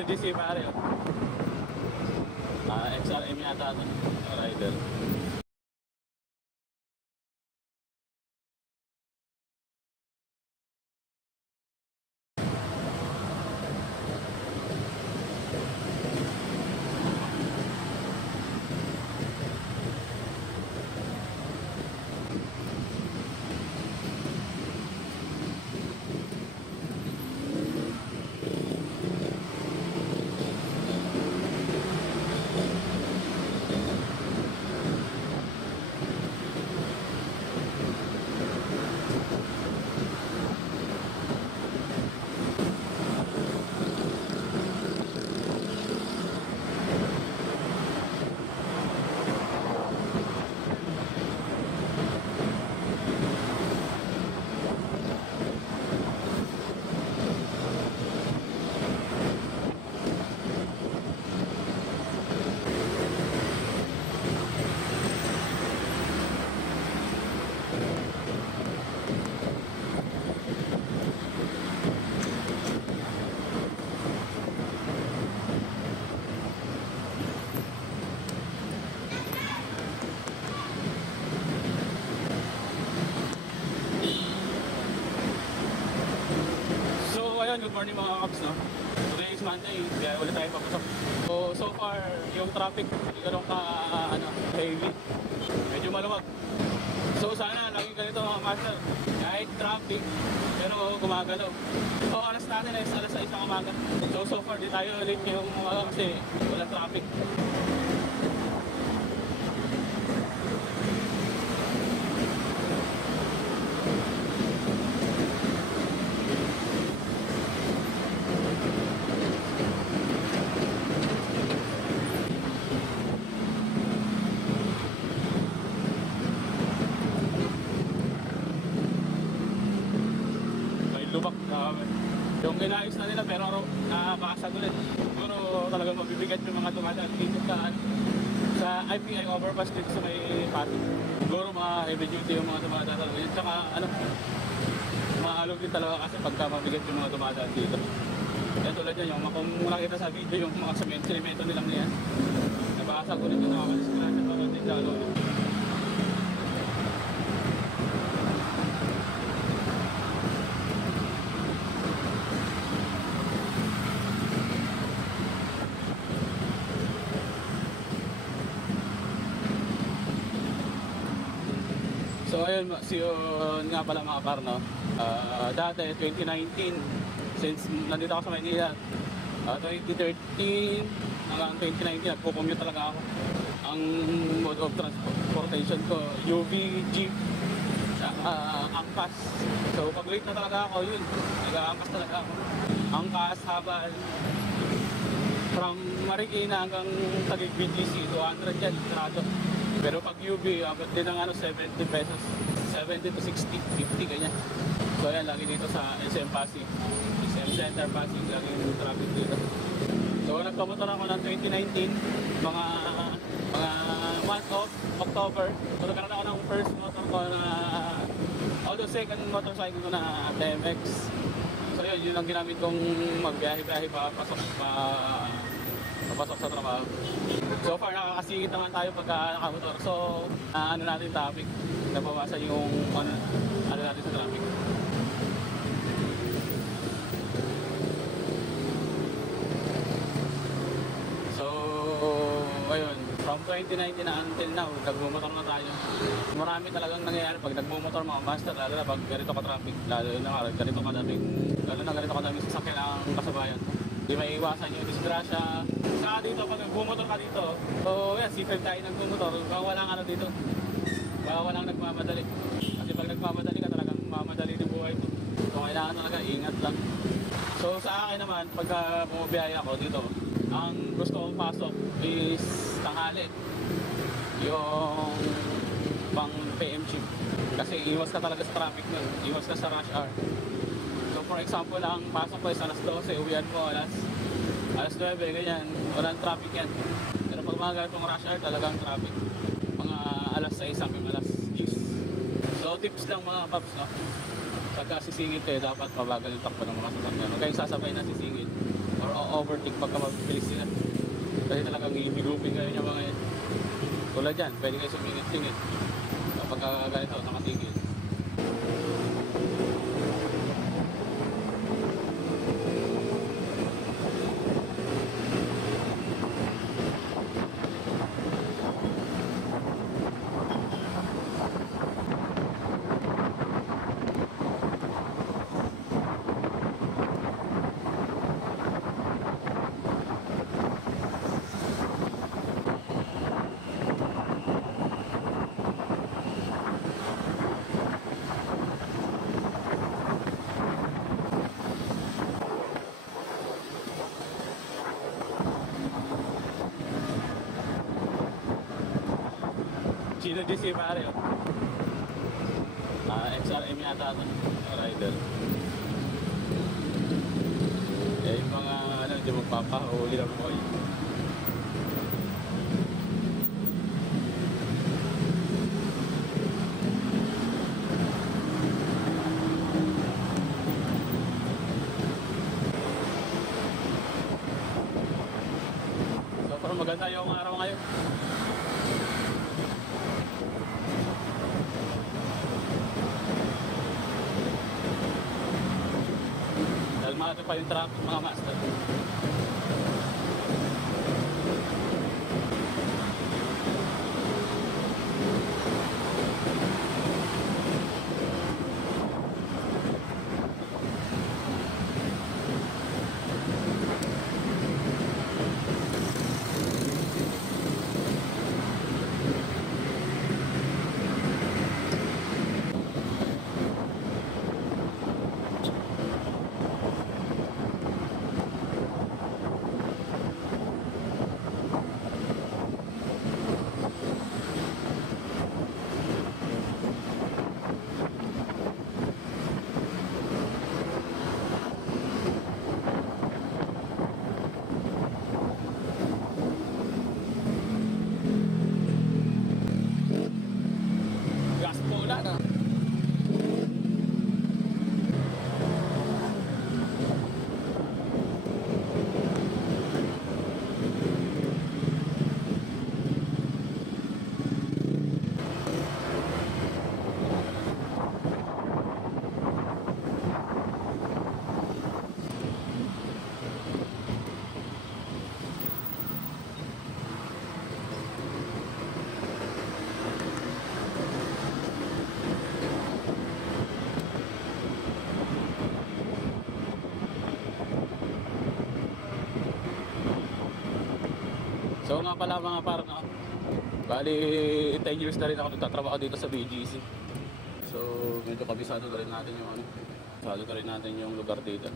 Honda GC pare. XRM yata ito. Rider. Good morning mga kaps, no? Today is Monday, kaya ulit tayo papasok. So far, yung traffic, hindi ganun ka, heavy. Medyo maluwag. So sana, laging ganito mga master. Kahit traffic, pero gumagalaw. So alas natin ay alas 6 ng umaga. So far, di tayo late ngayong umaga kasi walang traffic. Lubak, yung inayos na nila pero nakakasag ulit. Siguro talagang mabibigat yung mga dumadaan dito sa IPI overpass dito sa may pati. Siguro mga heavy duty yung mga dumadaan talaga. Tsaka maalog din talaga kasi pagka mabigat yung mga dumadaan dito. Yan tulad yan, yung kung nakita sa video yung mga semento nilang niyan. Nabasag ulit yung nakakaliskrasya pa rin dito ulit. So ayun, yun nga pala mga par, no? Dati 2019, since nandito ako sa Maynila, 2013 hanggang 2019 nagpo-commute talaga ako. Ang mode of transportation ko, UV, Jeep, angkas. So pag late na talaga ako, yun, nag-aangkas talaga ako. Angkas, habal, from Marikina hanggang Taguig BGC, 200 yan, trado. Pero pag UV, abot din ng 70 pesos. 70 to 60, 50 ganyan. So ayan, lagi dito sa SM Pasig. SM Center Pasig, lagi yung traffic dito. So nagpamotor ako ng 2019, mga month of October. So nagkaroon ako ng first motor ko na, although second motorcycle ko na TMX. So yun ang ginamit kong magbiyahe-biyahe papasok sa trabaho. So far nakakasingit naman tayo pagka nakamotor. So ano natin traffic, nabawasan yung ano natin sa traffic. So ayun, from 2019 na until now, nagmumotor na tayo. Marami talagang nangyayari pag nagmumotor mga master, lalo na pag ganito ka traffic, lalo na ganito ka daming sasakyan ang kasabayan. Hindi may iwasan yung disgrasya. Saka dito, pag nagbumotor ka dito, so yan, C5 tayo nagbumotor, walang ano dito, walang nagmamadali. Kasi pag nagmamadali ka, talagang mamadali ng buhay mo. So kailangan talaga, ingat lang. So sa akin naman, pagka bumabiyahe ako dito, ang gusto kong pasok is tanghali. Yung pang PM shift. Kasi iwas ka talaga sa traffic nun, iwas ka sa rush hour. So for example, ang pasok ko is alas 12, uwian ko alas 9, ganyan, walang traffic yan. Pero pag mga ganitong rush hour, talagang traffic. Mga alas 6 hanggang alas 10. So tips lang mga paps, no? Pagka sisingit kayo, dapat mabagal yung takbo ng mga sasakyan. Huwag kayong sasabay na sisingit. or overtake pagka mabilis sila. Kasi talagang higupin kayo niya mga yan. Tulad yan, pwede kayo sumingit-singit kapag ganito, nakatigil. Sino din si Mario? XRM yata ito, rider. Eh, yung mga ano, hindi magpapahuli lang po kayo. So, parang maganda yung araw ngayon. Kalmado pa yung traffic mga master. Gas po ulan ah. So nga pala mga par, no? Bali 10 years na rin ako nagtatrabaho dito sa BGC. So medyo kabisado na rin natin yung ano, kabisado na rin natin yung lugar dito.